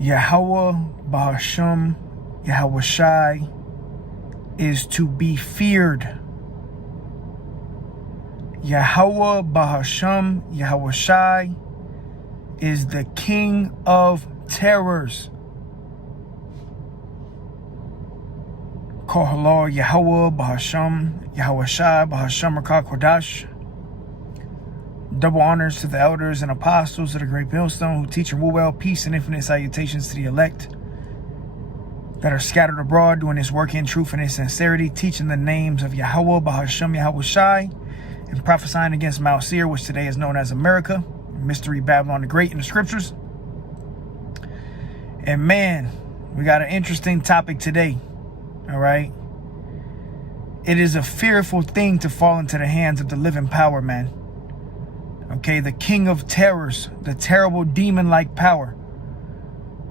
Yahweh Bahasham Yahweh Shai is to be feared. Yahweh Bahasham Yahweh Shai is the king of terrors. Kohalor Yahweh Bahasham Yahweh Shai Bahasham Rakah Kodash. Double honors to the elders and apostles of the Great Millstone who teach and rule well. Peace and infinite salutations to the elect that are scattered abroad doing this work in truth and in sincerity, teaching the names of Yahweh Bahasham Yahweh Shai and prophesying against Mount Seir, which today is known as America, Mystery Babylon the Great in the scriptures. And man, we got an interesting topic today. All right. It is a fearful thing to fall into the hands of the living power, man. Okay, the king of terrors, the terrible demon-like power,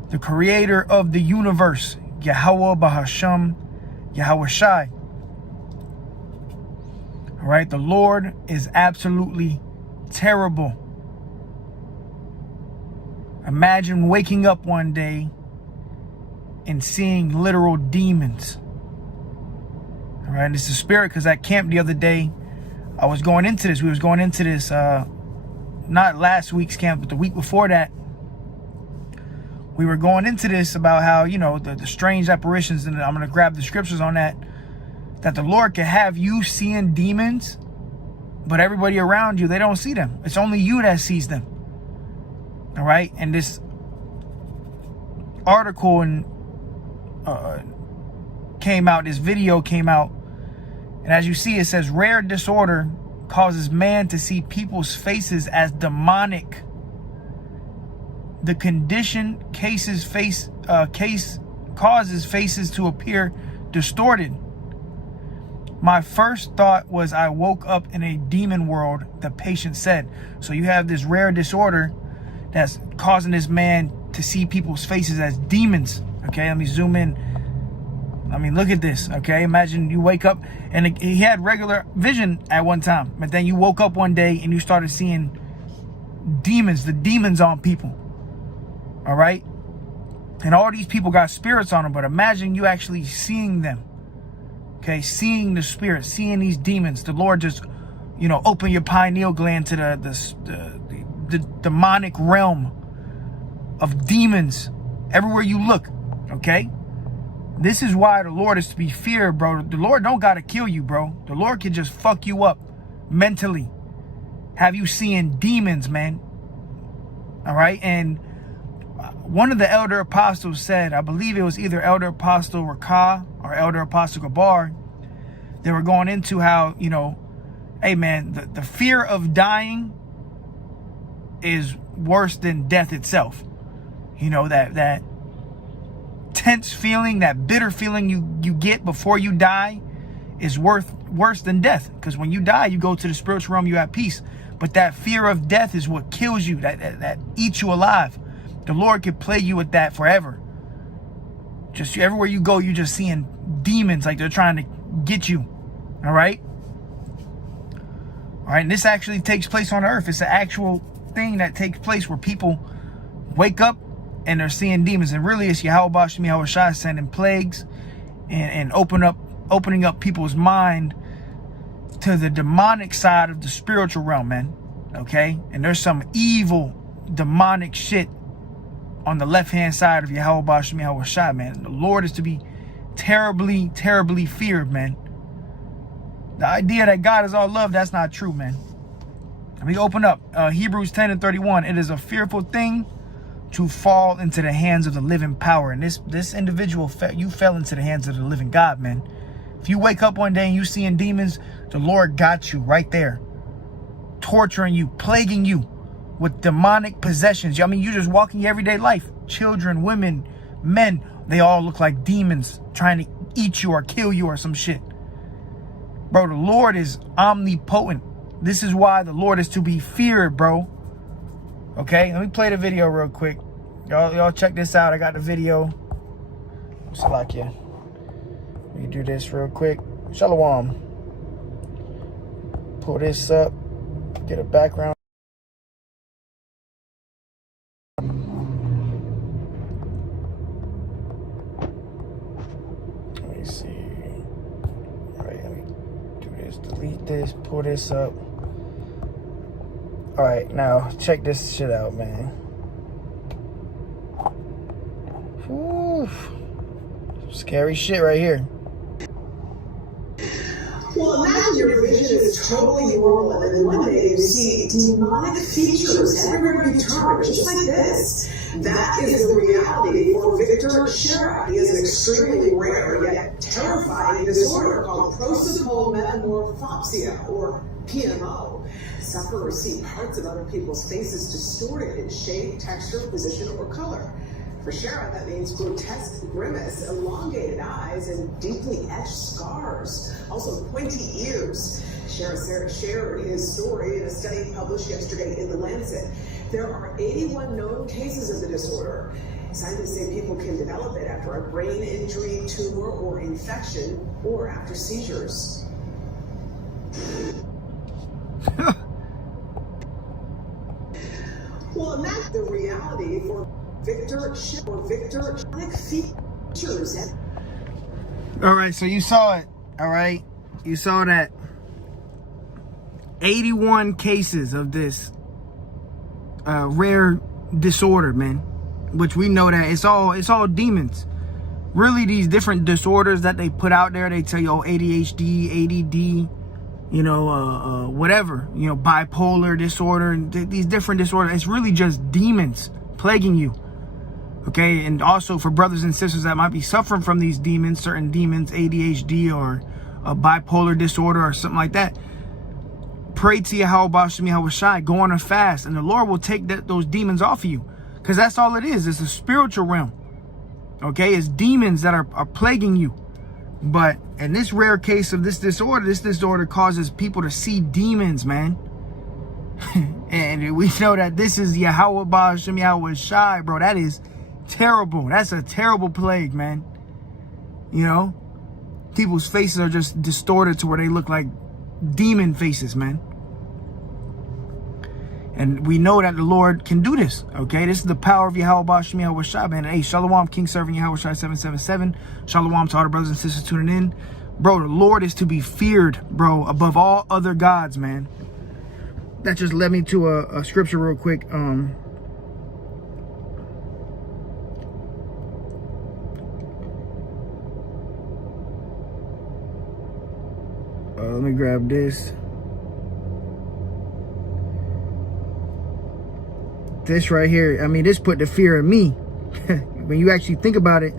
the creator of the universe, Yahweh Bahasham Yahweh Shai. All right, the Lord is absolutely terrible. Imagine waking up one day and seeing literal demons. All right, and it's the spirit, because at camp the other day, I was going into this. We was going into this, not last week's camp, but the week before that. We were going into this about how, you know, the strange apparitions, and I'm going to grab the scriptures on that the Lord can have you seeing demons, but everybody around you, they don't see them. It's only you that sees them. All right, and this article and came out, this video came out, and as you see, it says rare disorder causes man to see people's faces as demonic. The condition causes faces to appear distorted. My first thought was I woke up in a demon world, the patient said. So you have this rare disorder that's causing this man to see people's faces as demons. Okay, let me zoom in. I mean, look at this. Okay, imagine you wake up and he had regular vision at one time, but then you woke up one day and you started seeing demons, the demons on people. All right, and all these people got spirits on them, but imagine you actually seeing them. Okay, seeing the spirit, seeing these demons. The Lord just, you know, open your pineal gland to the demonic realm of demons everywhere you look. Okay, this is why the Lord is to be feared, bro. The Lord don't gotta kill you, bro. The Lord can just fuck you up mentally, have you seeing demons, man. All right, and one of the elder apostles said, I believe it was either Elder Apostle Rakah or Elder Apostle Gabar, they were going into how, you know, hey man, the fear of dying is worse than death itself. You know, that tense feeling, that bitter feeling you get before you die is worse than death. Because when you die, you go to the spiritual realm, you have peace. But that fear of death is what kills you, that eats you alive. The Lord could plague you with that forever. Just everywhere you go, you're just seeing demons, like they're trying to get you. All right? All right, and this actually takes place on earth. It's an actual thing that takes place where people wake up and they're seeing demons. And really, it's Yahweh Bahasham Yahweh Shai sending plagues and opening up people's mind to the demonic side of the spiritual realm, man. Okay? And there's some evil, demonic shit on the left-hand side of Yahweh Bahasham Yahweh Shai, man. The Lord is to be terribly, terribly feared, man. The idea that God is all love, that's not true, man. Let me open up Hebrews 10:31. It is a fearful thing to fall into the hands of the living power. And this individual, you fell into the hands of the living God, man. If you wake up one day and you seeing demons, the Lord got you right there, torturing you, plaguing you with demonic possessions. I mean, you just walking your everyday life. Children, women, men, they all look like demons trying to eat you or kill you or some shit. Bro, the Lord is omnipotent. This is why the Lord is to be feared, bro. Okay, let me play the video real quick. Y'all check this out. I got the video. Salakia. Let me do this real quick. Shalom. Pull this up. Get a background. this, pull this up. All right, now check this shit out, man. Whew. Scary shit right here. Well, imagine your vision is totally normal, and then one day you see demonic features everywhere you turn, just like this. That is the reality for Victor Shera. He has an extremely rare yet terrifying disorder called prosopol metamorphopsia, or PMO. Sufferers see parts of other people's faces distorted in shape, texture, position, or color. For Shera, that means grotesque grimace, elongated eyes, and deeply etched scars. Also pointy ears. Shera shared his story in a study published yesterday in The Lancet. There are 81 known cases of the disorder. Scientists say people can develop it after a brain injury, tumor, or infection, or after seizures. Well, and that's the reality for Victor features. All right, so you saw it. All right, you saw that 81 cases of this rare disorder, man, which we know that it's all demons. Really, these different disorders that they put out there, they tell you, oh, ADHD, ADD, you know, whatever, you know, bipolar disorder, and these different disorders. It's really just demons plaguing you. Okay, and also for brothers and sisters that might be suffering from these demons, certain demons, ADHD or a bipolar disorder or something like that, pray to Yahweh Shem Yahweh Shai, go on a fast, and the Lord will take those demons off of you. Because that's all it is. It's a spiritual realm. Okay, it's demons that are plaguing you. But in this rare case of this disorder causes people to see demons, man. And we know that this is Yahweh Shem Yahweh Shai, bro. That is terrible. That's a terrible plague, man. You know, people's faces are just distorted to where they look like demon faces, man. And we know that the Lord can do this, okay? This is the power of Yahweh Shem Yahweh Shai, man. Hey, Shalom, King Serving Yahweh Shai 777. Shalom to all the brothers and sisters tuning in. Bro, the Lord is to be feared, bro, above all other gods, man. That just led me to a scripture real quick. Let me grab this. This right here, I mean, this put the fear in me. When you actually think about it.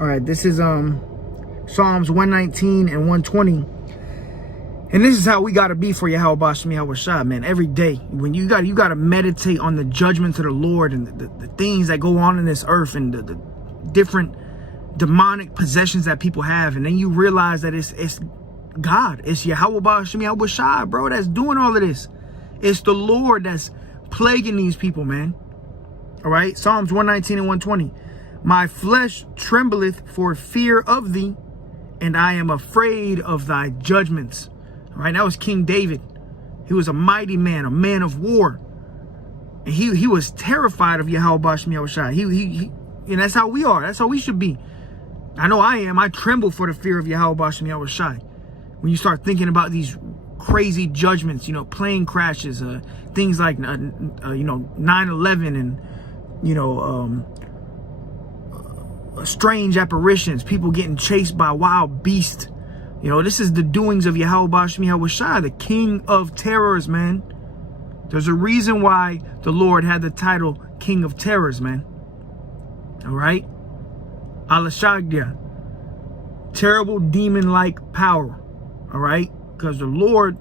All right, this is Psalms 119 and 120. And this is how we got to be for Yahweh Shem Yahweh Shai, man. Every day, when you got to meditate on the judgments of the Lord and the things that go on in this earth and the different demonic possessions that people have, and then you realize that it's God, it's Yahweh Shem Yahweh Shai, bro, that's doing all of this. It's the Lord that's plaguing these people, man. All right, Psalms 119 and 120. My flesh trembleth for fear of thee, and I am afraid of thy judgments. All right, that was King David. He was a mighty man, a man of war. And he was terrified of Yahweh Shem Yahweh Shai. And that's how we are. That's how we should be. I know I am. I tremble for the fear of Yahweh Shem Yahweh Shai. When you start thinking about these crazy judgments, you know, plane crashes, things like, you know, 9/11 and, you know, strange apparitions, people getting chased by wild beasts. You know, this is the doings of Yahweh Shem Yahweh Shai, the king of terrors, man. There's a reason why the Lord had the title King of Terrors, man. All right? Alashagya. Terrible demon-like power. All right? Because the Lord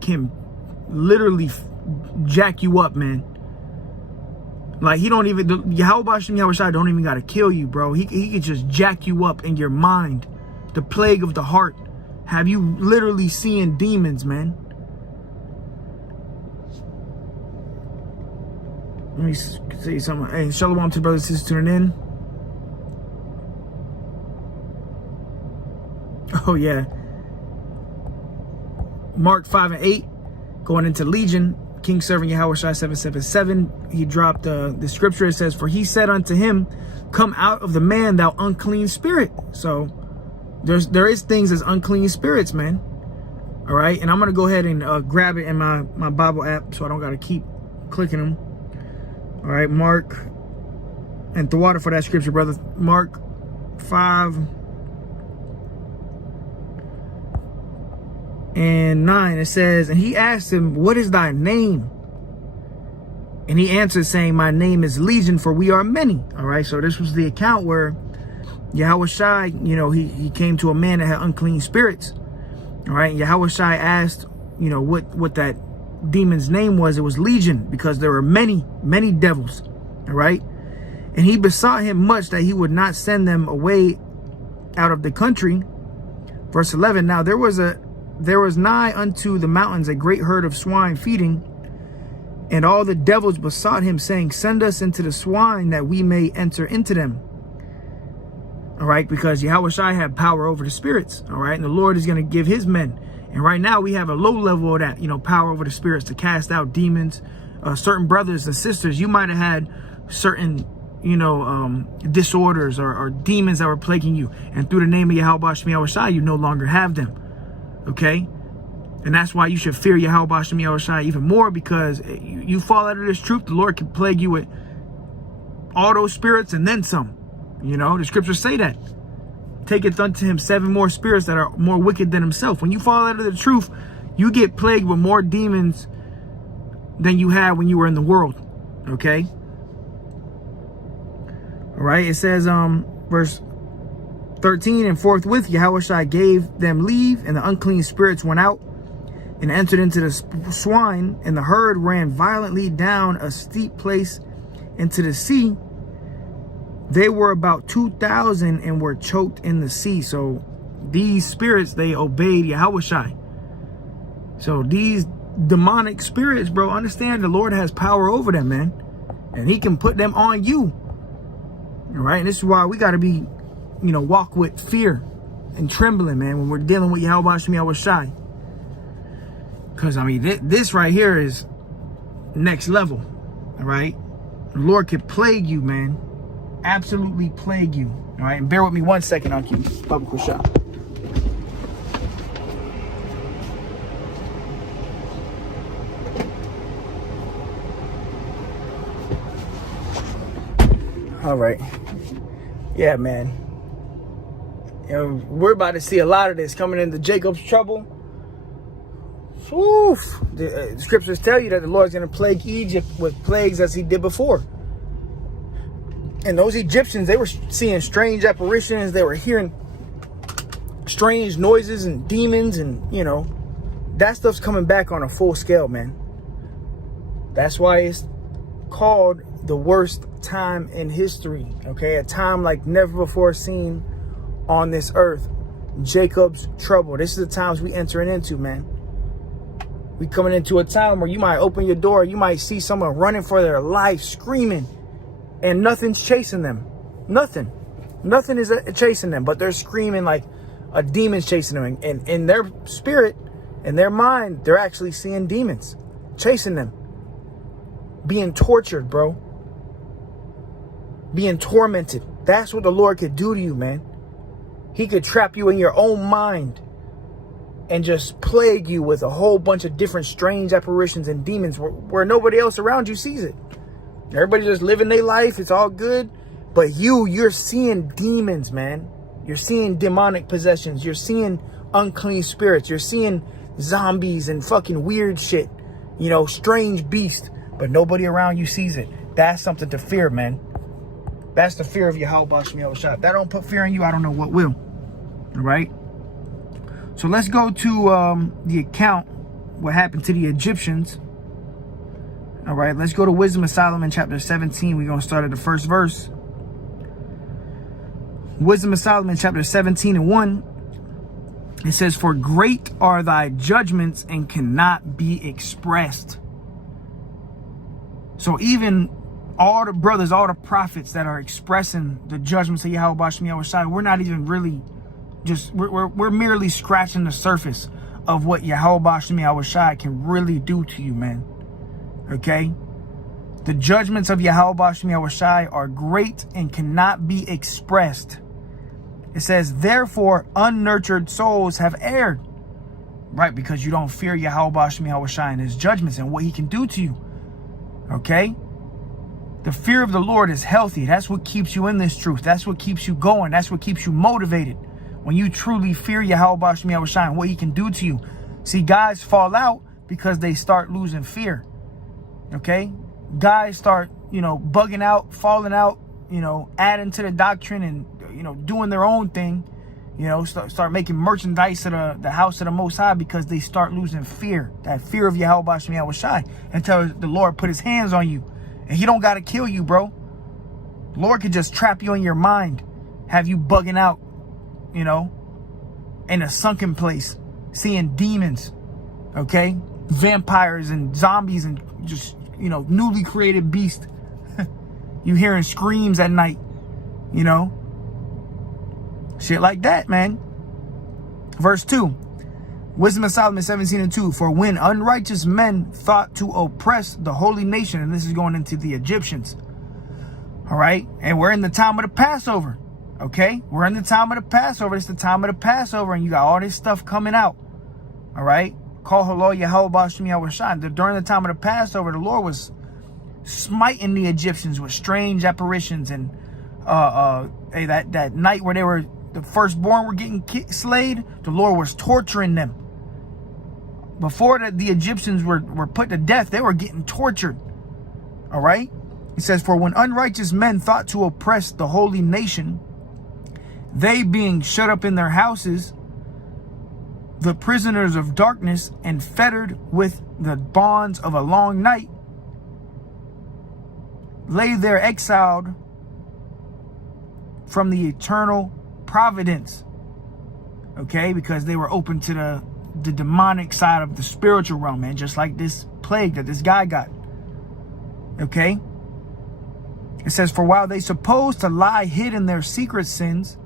can literally jack you up, man. Like, he don't even, Yahweh Shem Yahweh Shai don't even got to kill you, bro. He could just jack you up in your mind. The plague of the heart. Have you literally seeing demons, man? Let me say something. Hey, shalom to brothers and sisters tuning in. Oh, yeah. Mark 5 and 8. Going into Legion. King Servant Yahweh Shai 777, he dropped the scripture. It says, for he said unto him, come out of the man, thou unclean spirit. So there is things as unclean spirits, man. All right. And I'm going to go ahead and grab it in my Bible app so I don't got to keep clicking them. All right. Mark, and the water for that scripture, brother. Mark 5:9, it says, and he asked him, what is thy name? And he answered, saying, my name is Legion, for we are many. All right, so this was the account where Yahweh Shai, you know, he came to a man that had unclean spirits. All right, Yahweh Shai asked, you know, what that demon's name was. It was Legion, because there were many devils. All right, and he besought him much that he would not send them away out of the country. Verse 11, now there was nigh unto the mountains a great herd of swine feeding, and all the devils besought him, saying, send us into the swine that we may enter into them. All right, because Yahweh Shai had power over the spirits. All right, and the Lord is going to give his men. And right now we have a low level of that, you know, power over the spirits to cast out demons. Certain brothers and sisters, you might have had certain, you know, disorders or demons that were plaguing you. And through the name of Yahweh Shai, Shai, you no longer have them. Okay, and that's why you should fear Yahweh Shai even more, because you fall out of this truth, the Lord can plague you with all those spirits and then some. You know, the scriptures say that. Taketh unto him 7 more spirits that are more wicked than himself. When you fall out of the truth, you get plagued with more demons than you had when you were in the world. Okay. All right. It says, verse 13, and forthwith Yahweh Shai gave them leave, and the unclean spirits went out and entered into the swine, and the herd ran violently down a steep place into the sea. They were about 2,000 and were choked in the sea. So these spirits, they obeyed Yahweh Shai. So these demonic spirits, bro, understand the Lord has power over them, man, and he can put them on you. All right, and this is why we got to be, you know, walk with fear and trembling, man, when we're dealing with Yahweh Shai. Because, I mean, this right here is next level, all right? The Lord could plague you, man. Absolutely plague you, all right? And bear with me 1 second on cue. Baba Kusha. All right. Yeah, man. You know, we're about to see a lot of this coming into Jacob's trouble. Oof. The scriptures tell you that the Lord's going to plague Egypt with plagues as he did before. And those Egyptians, they were seeing strange apparitions. They were hearing strange noises and demons. And, you know, that stuff's coming back on a full scale, man. That's why it's called the worst time in history. Okay, a time like never before seen on this earth. Jacob's trouble. This is the times we entering into, man. We coming into a time where you might open your door, you might see someone running for their life, screaming, and nothing's chasing them. Nothing is chasing them, but they're screaming like a demon's chasing them. And in their spirit, in their mind, they're actually seeing demons chasing them, being tortured, bro, being tormented. That's what the Lord could do to you, man. He could trap you in your own mind and just plague you with a whole bunch of different strange apparitions and demons where nobody else around you sees it. Everybody just living their life. It's all good. But you're seeing demons, man. You're seeing demonic possessions. You're seeing unclean spirits. You're seeing zombies and fucking weird shit. You know, strange beasts. But nobody around you sees it. That's something to fear, man. That's the fear of Yahweh Shai. If that don't put fear in you, I don't know what will. All right? So let's go to the account, what happened to the Egyptians. All right, let's go to Wisdom of Solomon, chapter 17. We're going to start at the first verse. Wisdom of Solomon, chapter 17 and 1. It says, for great are thy judgments and cannot be expressed. So even all the brothers, all the prophets that are expressing the judgments of Yahweh Shai, we're not even really we're merely scratching the surface of what Yahweh Shai can really do to you, man. Okay? The judgments of Yahweh Bashem Yahushai are great and cannot be expressed. It says, therefore, unnurtured souls have erred. Right, because you don't fear Yahweh Bashem Yahushai and his judgments and what he can do to you. Okay? The fear of the Lord is healthy. That's what keeps you in this truth. That's what keeps you going. That's what keeps you motivated. When you truly fear Yahweh Bashem Yahushai and what he can do to you. See, guys fall out because they start losing fear. Okay? Guys start, bugging out, falling out, adding to the doctrine and, doing their own thing. Start making merchandise of the house of the Most High because they start losing fear. That fear of Yahweh Bashem Yahushai until the Lord put his hands on you. And he don't got to kill you, bro. The Lord could just trap you in your mind. Have you bugging out, in a sunken place. Seeing demons, okay? Vampires and zombies and just, newly created beasts. You hearing screams at night, Shit like that, man. Verse 2. Wisdom of Solomon 17:2. For when unrighteous men thought to oppress the holy nation, and this is going into the Egyptians. All right. And we're in the time of the Passover. Okay. We're in the time of the Passover. It's the time of the Passover. And you got all this stuff coming out. All right. Call hello Yahweh Bashem Yahushai. During the time of the Passover, the Lord was smiting the Egyptians with strange apparitions. And that night where the firstborn were getting slayed, the Lord was torturing them. Before the Egyptians were put to death, they were getting tortured. All right? It says, for when unrighteous men thought to oppress the holy nation, they being shut up in their houses, the prisoners of darkness, and fettered with the bonds of a long night, lay there exiled from the eternal providence. Okay, because they were open to the demonic side of the spiritual realm, man, just like this plague that this guy got. Okay, it says, for while they supposed to lie hid in their secret sins,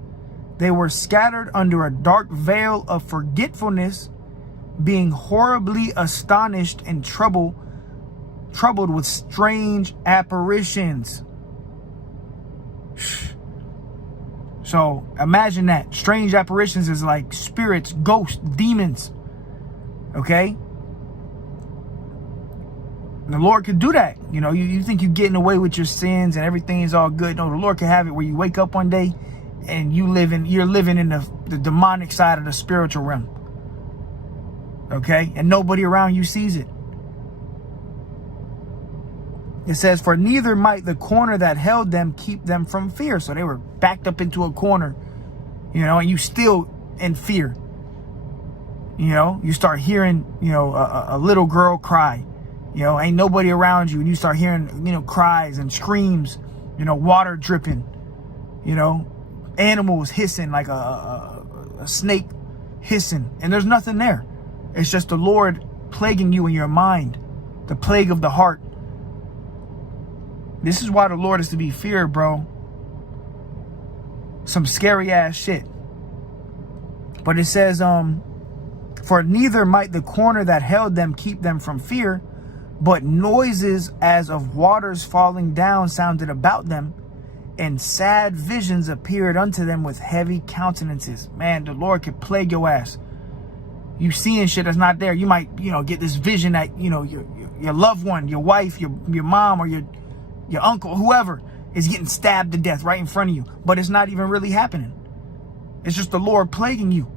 they were scattered under a dark veil of forgetfulness, being horribly astonished and troubled with strange apparitions. So imagine that. Strange apparitions is like spirits, ghosts, demons. Okay? The Lord could do that. You think you're getting away with your sins and everything is all good. No, the Lord can have it where you wake up one day and you're living in the demonic side of the spiritual realm. Okay? And nobody around you sees it. It says, for neither might the corner that held them keep them from fear. So they were backed up into a corner, and you still in fear. You start hearing, a little girl cry, ain't nobody around you. And you start hearing, cries and screams, water dripping, animals hissing like a snake hissing. And there's nothing there. It's just the Lord plaguing you in your mind, the plague of the heart. This is why the Lord is to be feared, bro. Some scary ass shit. But it says, for neither might the corner that held them keep them from fear, but noises as of waters falling down sounded about them, and sad visions appeared unto them with heavy countenances. Man, the Lord could plague your ass. You seeing shit that's not there. You might, get this vision that, your loved one, your wife, your mom, or your uncle, whoever, is getting stabbed to death right in front of you. But it's not even really happening. It's just the Lord plaguing you.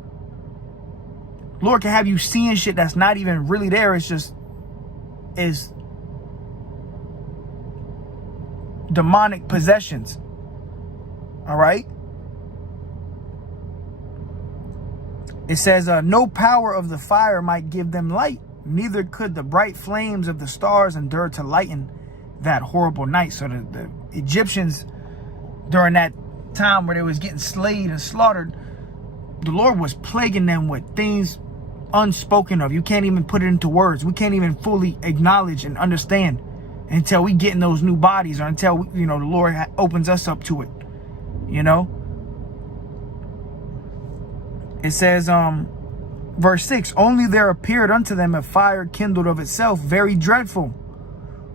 Lord can have you seeing shit that's not even really there. It's just demonic possessions. All right? It says, no power of the fire might give them light. Neither could the bright flames of the stars endure to lighten that horrible night. So the Egyptians, during that time where they was getting slayed and slaughtered, the Lord was plaguing them with things unspoken of. You can't even put it into words. We can't even fully acknowledge and understand until we get in those new bodies, or until the Lord opens us up to it. It says, verse 6, only there appeared unto them a fire kindled of itself, very dreadful,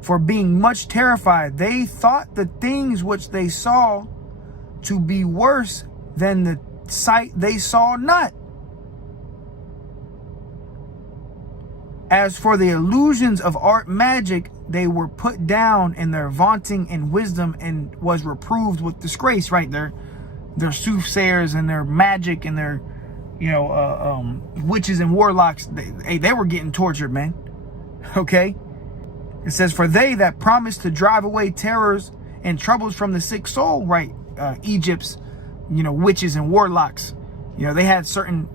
For being much terrified, they thought the things which they saw to be worse than the sight they saw not. As for the illusions of art magic, they were put down in their vaunting and wisdom, and was reproved with disgrace. Right there, their soothsayers and their magic and their, witches and warlocks. They were getting tortured, man. Okay. It says, for they that promised to drive away terrors and troubles from the sick soul, right? Egypt's, witches and warlocks, they had certain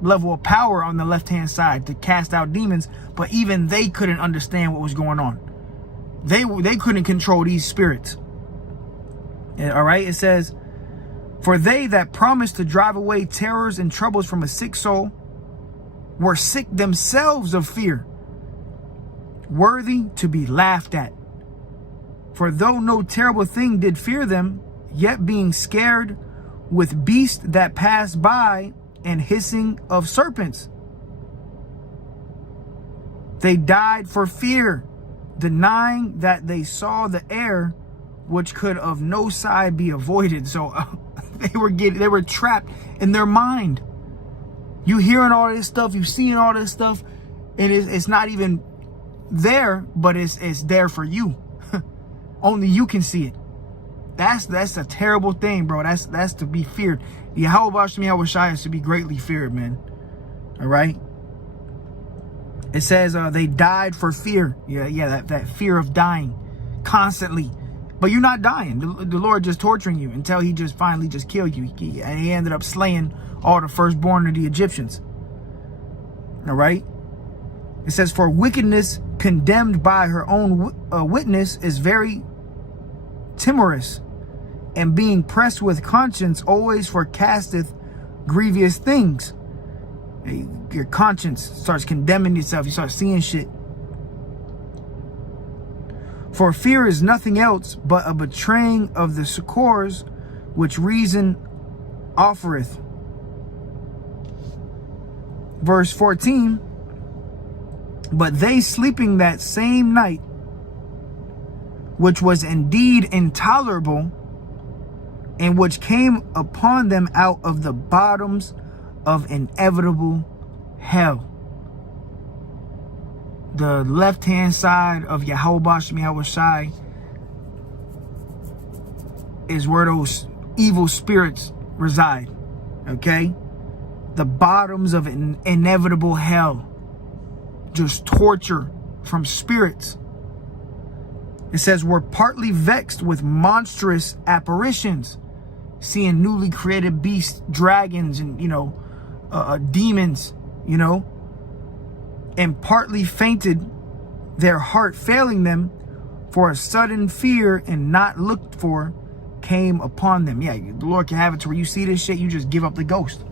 level of power on the left-hand side to cast out demons, but even they couldn't understand what was going on. They couldn't control these spirits. All right. It says, for they that promised to drive away terrors and troubles from a sick soul were sick themselves of fear, worthy to be laughed at. For though no terrible thing did fear them, yet being scared with beasts that pass by and hissing of serpents, they died for fear, denying that they saw the air, which could of no side be avoided. So they were trapped in their mind. You hearing all this stuff, you seeing all this stuff, and it's not even there, but it's there for you. Only you can see it. That's a terrible thing, bro. That's to be feared. Yahweh is to be greatly feared, man. All right. It says they died for fear. Yeah, that fear of dying constantly. But you're not dying. The Lord just torturing you until he just finally just killed you. He ended up slaying all the firstborn of the Egyptians. All right. It says, for wickedness condemned by her own witness is very timorous, and being pressed with conscience always forecasteth grievous things. Your conscience starts condemning yourself. You start seeing shit. For fear is nothing else but a betraying of the succors which reason offereth. Verse 14. But they sleeping that same night, which was indeed intolerable, and which came upon them out of the bottoms of inevitable hell. The left-hand side of Yahweh Shai is where those evil spirits reside. Okay? The bottoms of an inevitable hell. Just torture from spirits. It says, we're partly vexed with monstrous apparitions, seeing newly created beasts, dragons, and demons, and partly fainted, their heart failing them, for a sudden fear and not looked for came upon them. Yeah, the Lord can have it to where you see this shit, you just give up the ghost.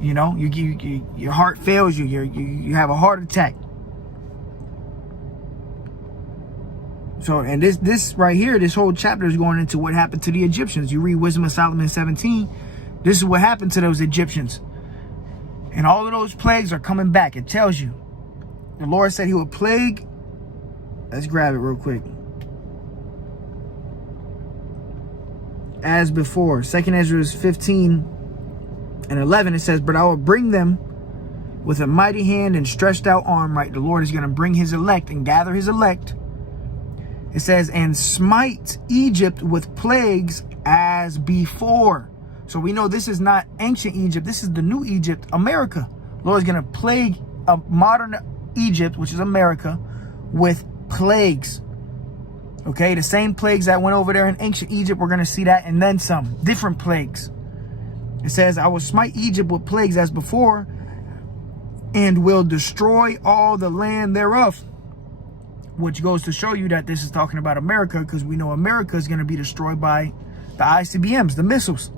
Your heart fails you. You have a heart attack. So, and this right here, this whole chapter is going into what happened to the Egyptians. You read Wisdom of Solomon 17. This is what happened to those Egyptians. And all of those plagues are coming back. It tells you. The Lord said he would plague. Let's grab it real quick. As before, 2 Ezra 15 and 11, it says, but I will bring them with a mighty hand and stretched out arm. Right, the Lord is going to bring his elect and gather his elect. It says, and smite Egypt with plagues as before. So we know this is not ancient Egypt. This is the new Egypt, America. The Lord is going to plague a modern Egypt, which is America, with plagues. Okay, the same plagues that went over there in ancient Egypt, we're going to see that, and then some different plagues. It says, I will smite Egypt with plagues as before, and will destroy all the land thereof. Which goes to show you that this is talking about America, because we know America is going to be destroyed by the ICBMs, the missiles.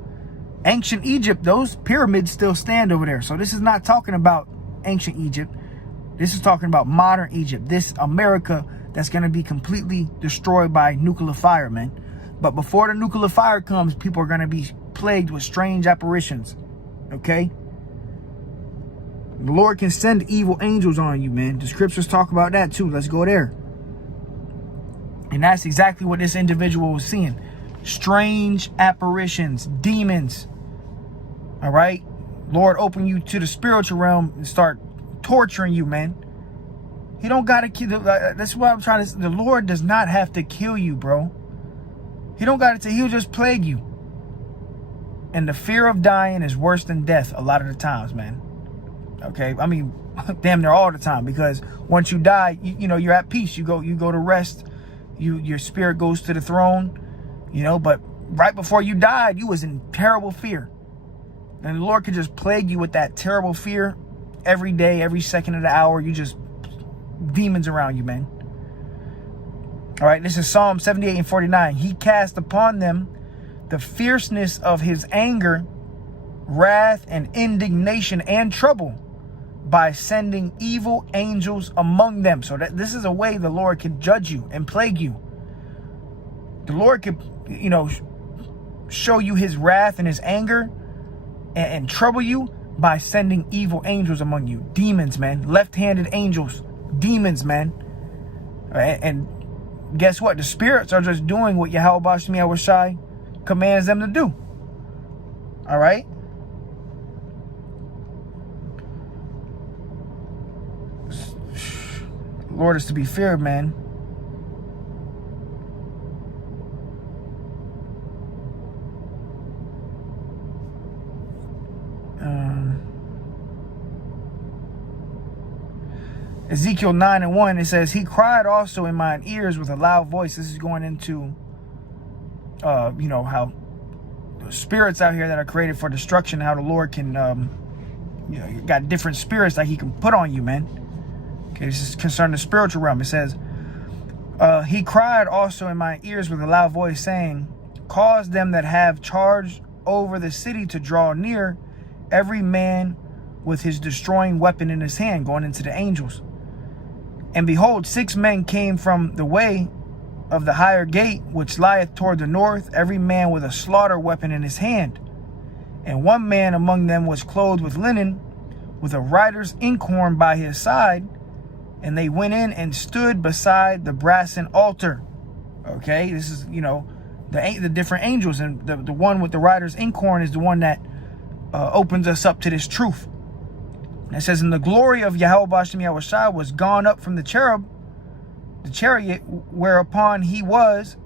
Ancient Egypt, those pyramids still stand over there. So this is not talking about ancient Egypt. This is talking about modern Egypt. This America that's going to be completely destroyed by nuclear fire, man. But before the nuclear fire comes, people are going to be plagued with strange apparitions. Okay? The Lord can send evil angels on you, man. The scriptures talk about that too. Let's go there. And that's exactly what this individual was seeing. Strange apparitions, demons. All right? Lord, open you to the spiritual realm and start torturing you, man. He don't got to kill. That's what I'm trying to say. The Lord does not have to kill you, bro. He don't got to. He'll just plague you. And the fear of dying is worse than death a lot of the times, man. Okay? I mean, damn near all the time. Because once you die, you know, you're at peace. You go to rest. Your spirit goes to the throne. You know, but right before you died, you was in terrible fear. And the Lord could just plague you with that terrible fear every day, every second of the hour. You just demons around you, man. All right, this is Psalm 78 and 49. He cast upon them the fierceness of his anger, wrath, and indignation and trouble by sending evil angels among them. So that this is a way the Lord can judge you and plague you. The Lord could, you know, show you his wrath and his anger and trouble you by sending evil angels among you. Demons, man. Left-handed angels. Demons, man. And guess what? The spirits are just doing what Yahweh Bashmi Awashai commands them to do. All right? Lord is to be feared, man. Ezekiel 9 and 1, it says, he cried also in mine ears with a loud voice. This is going into, you know, how spirits out here that are created for destruction, how the Lord can, you know, you got different spirits that he can put on you, man. Okay, this is concerning the spiritual realm. It says, he cried also in my ears with a loud voice, saying, cause them that have charge over the city to draw near, every man with his destroying weapon in his hand, going into the angels. And behold, 6 men came from the way of the higher gate, which lieth toward the north, every man with a slaughter weapon in his hand. And one man among them was clothed with linen, with a writer's inkhorn by his side. And they went in and stood beside the brassen altar. Okay, this is, you know, the different angels. And the one with the writer's inkhorn is the one that opens us up to this truth. And it says, and the glory of Yahweh Bashim Yahushua was gone up from the cherub, the chariot, whereupon he was,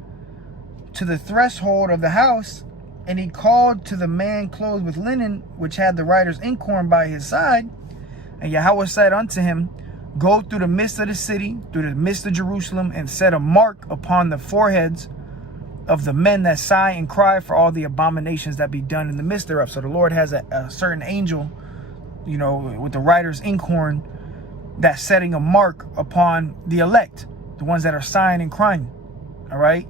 to the threshold of the house. And he called to the man clothed with linen, which had the writer's inkhorn by his side. And Yahweh said unto him, go through the midst of the city, through the midst of Jerusalem, and set a mark upon the foreheads of the men that sigh and cry for all the abominations that be done in the midst thereof. So the Lord has a certain angel, you know, with the writer's inkhorn, that's setting a mark upon the elect, the ones that are sighing and crying. All right?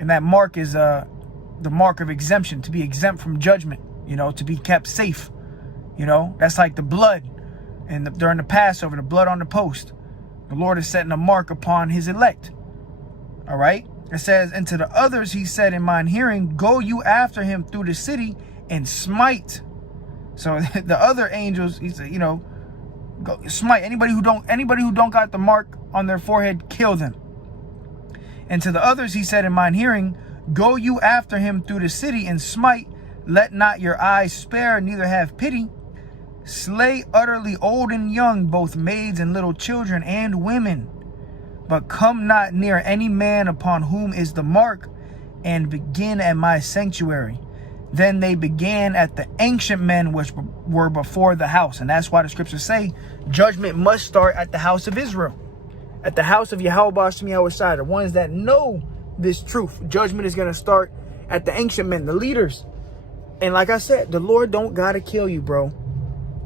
And that mark is the mark of exemption, to be exempt from judgment, you know, to be kept safe. You know, that's like the blood and during the Passover, the blood on the post. The Lord is setting a mark upon his elect. All right? It says, and to the others he said in mine hearing, go you after him through the city and smite. So the other angels, he said, you know, go smite anybody who don't got the mark on their forehead, kill them. And to the others he said in mine hearing, go you after him through the city and smite, let not your eyes spare, neither have pity. Slay utterly old and young, both maids and little children and women. But come not near any man upon whom is the mark, and begin at my sanctuary. Then they began at the ancient men which were before the house. And that's why the scriptures say judgment must start at the house of Israel, at the house of Yahweh Bashim Yahushua, the ones that know this truth. Judgment is going to start at the ancient men, the leaders. And like I said, the Lord don't got to kill you, bro.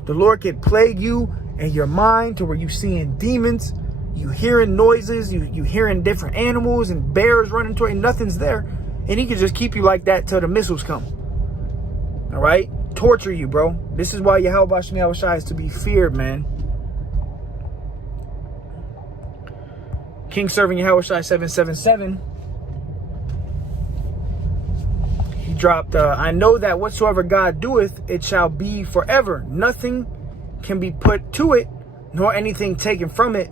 The Lord can plague you and your mind to where you seeing demons, you hearing noises, you hearing different animals and bears running toward you, nothing's there. And he can just keep you like that till the missiles come. All right? Torture you, bro. This is why Yahweh Bashim Yahushua is to be feared, man. King Serving Yahushua 777. He dropped, I know that whatsoever God doeth, it shall be forever. Nothing can be put to it, nor anything taken from it.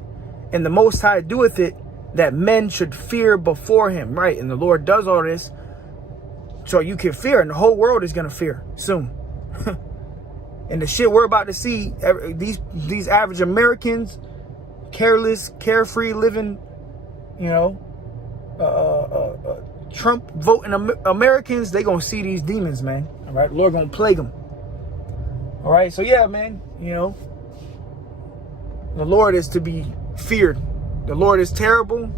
And the Most High doeth it, that men should fear before him, right? And the Lord does all this so you can fear, and the whole world is going to fear soon. And the shit we're about to see, these average Americans, careless, carefree living, you know, Trump voting Americans, they gonna see these demons, man. All right, Lord gonna plague them. All right, so yeah, man, you know, the Lord is to be feared. The Lord is terrible.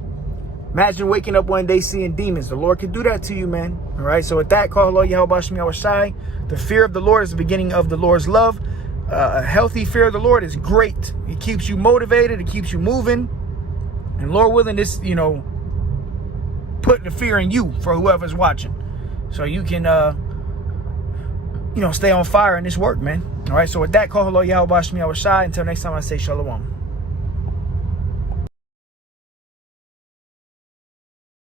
Imagine waking up one day seeing demons. The Lord could do that to you, man. All right, so with that, call Lord Yahweh Shem Yahweh Shai. The fear of the Lord is the beginning of the Lord's love. A healthy fear of the Lord is great. It keeps you motivated. It keeps you moving. And Lord willing, this, you know, put the fear in you for whoever's watching, so you can, you know, stay on fire in this work, man. All right, so with that, call Lord Yahweh Shem Yahweh Shai. Until next time, I say shalom.